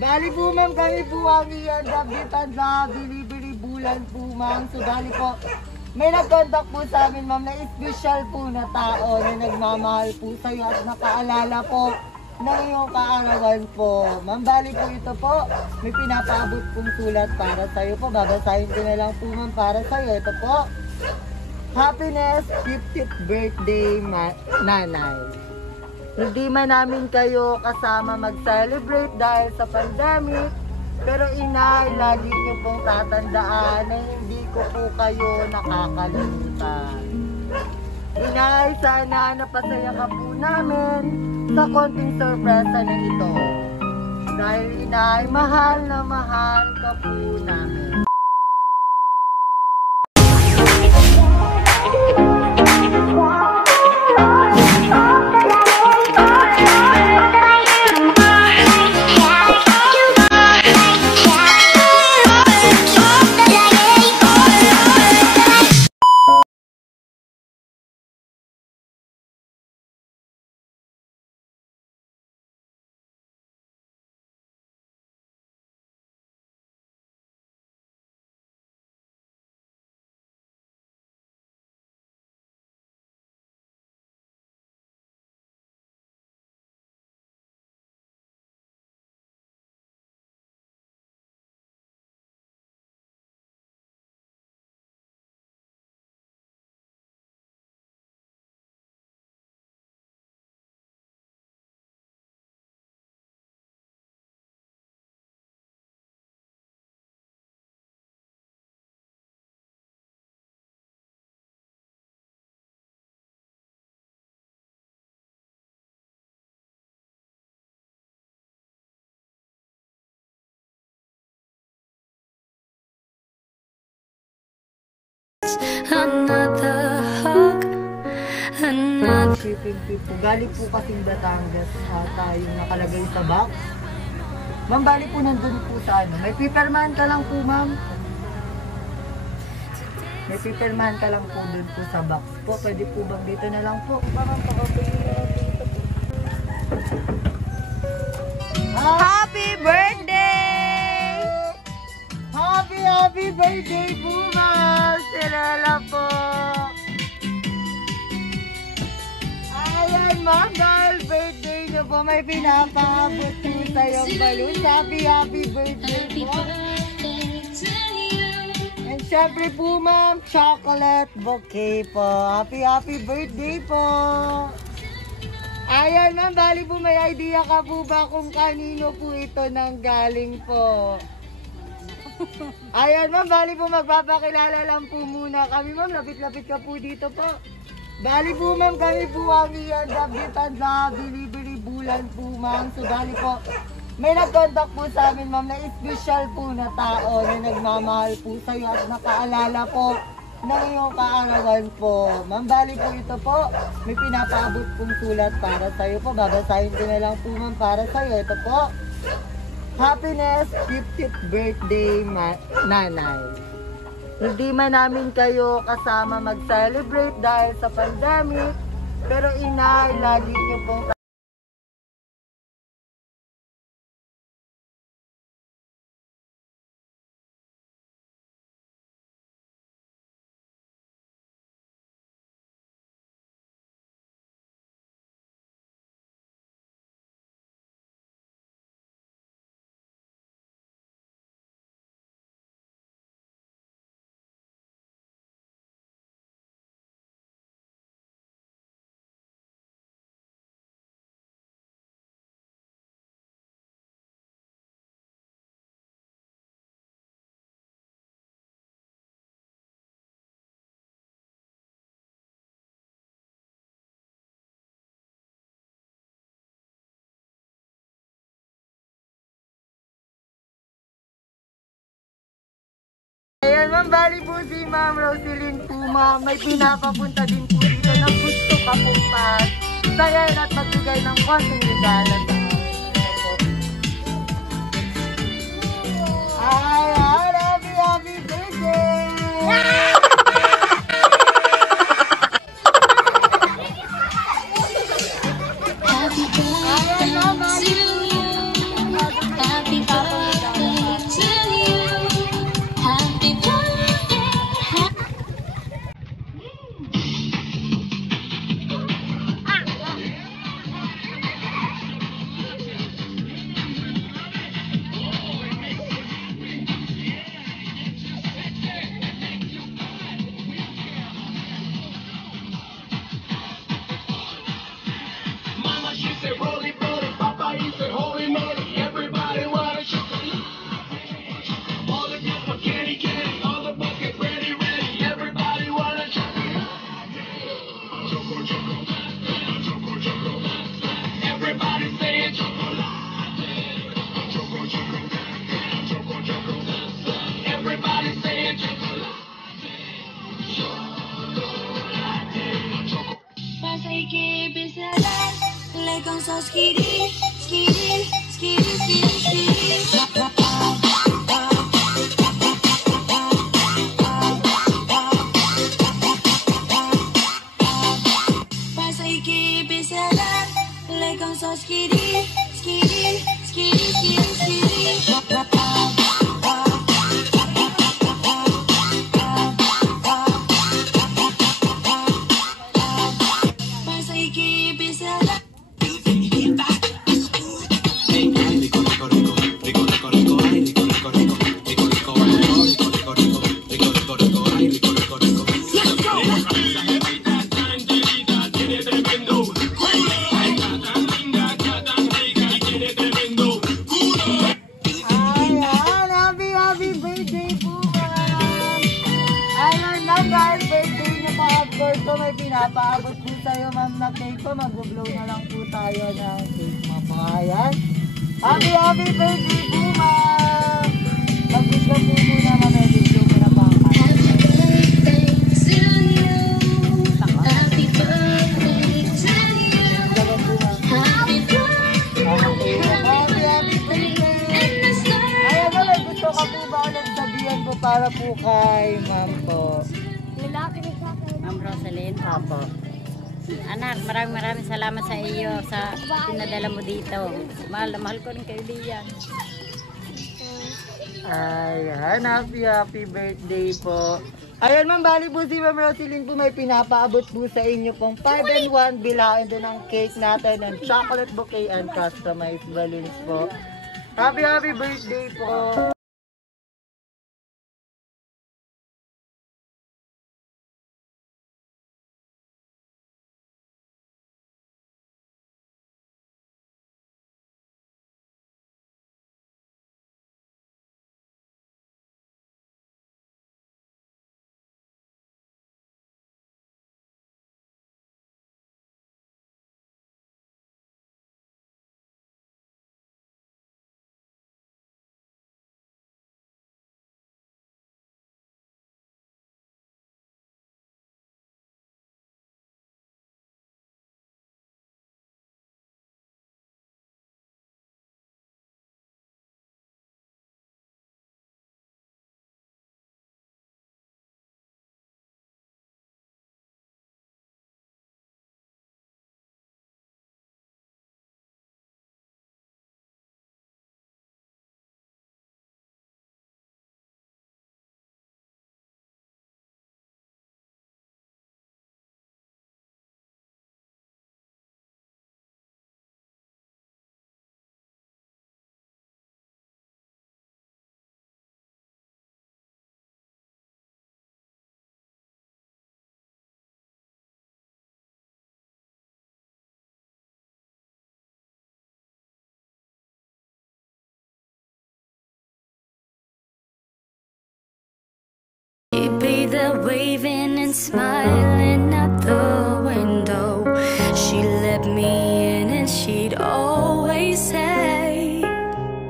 Bali po ma'am, kami po ang i-updatean sa Bilibili Bulan po ma'am. So bali po, may nag-contact po sa amin ma'am na special po na tao na nagmamahal po sa'yo at nakaalala po ng iyong kaarawan po. Ma'am, bali po ito po, may pinapaabot pong sulat para sa'yo po. Babasahin ko na lang po ma'am para sa'yo. Ito po, Happiness 50th birthday nanay. Hindi man namin kayo kasama mag-celebrate dahil sa pandemic, pero inay, lagi niyo pong tatandaan na hindi ko po kayo nakakalimutan. Inay, sana napasaya ka po namin sa konting sorpresa na ito. Dahil inay, mahal na mahal ka po namin. Another hug, another. Shipping po. Galing po kasing Batangas yung nakalagay sa box. Ma'am, bali po nandun po sa ano. May pipirmahan ka lang po ma'am. May pipirmahan ka lang po dun po sa box po. Pwede po bang dito na lang po? Parang pakapagin na lang dito po. Happy birthday! Happy birthday po ma'am! Sirela po! Ayan ma'am, dahil birthday niyo po, may pinapaabot po tayong balloon. Happy birthday po! And syempre po ma'am, chocolate bouquet po. Happy birthday po! Ayan ma'am, bali po may idea ka po ba kung kanino po ito nanggaling po? Ayan ma'am, bali po magpapakilala lang po muna kami ma'am. Lapit-lapit ka po dito po. Bali po ma'am, kami po ang i-updatean sa Bilibili Bulan po ma'am. So bali po, may nag-contact po sa amin ma'am na special po na tao na nagmamahal po sa'yo at nakaalala po ng iyong kaarawan po. Ma'am, bali po ito po, may pinapaabot pong sulat para sa'yo po. Babasahin ko na lang po ma'am para sa'yo. Ito po, Happiness 50th birthday nanay. Hindi man namin kayo kasama mag-celebrate dahil sa pandemic, pero inay, lagi niyo pong Ayan ma'am, bali po si Ma'am Roselyn po ma'am. May pinapapunta din po dito na gusto kapuntas. Sayain at magbigay ng konting regalo sa ayan, happy birthday! Happy birthday to you. Happy birthday. po may pinapaabot po sa'yo, ma'am, na cake po. Mag-blow na lang po tayo ng cake mo po. Ayan. Happy birthday po, ma'am! Mag-wish ka po muna, ma'am. Mag-blow mo na po ang cake. Para po kay ma'am po. Ma'am Rosalyn. Apo. Anak, maraming salamat sa iyo sa pinadala mo dito. Mahal na mahal ko rin kayo diyan. Ayan, happy birthday po. Ayan ma'am, bali po si Ma'am Rosalyn po may pinapaabot po sa inyo pong 5-in-1 bilangin doon ng cake natin ng chocolate bouquet and customized balloons po. Happy birthday po.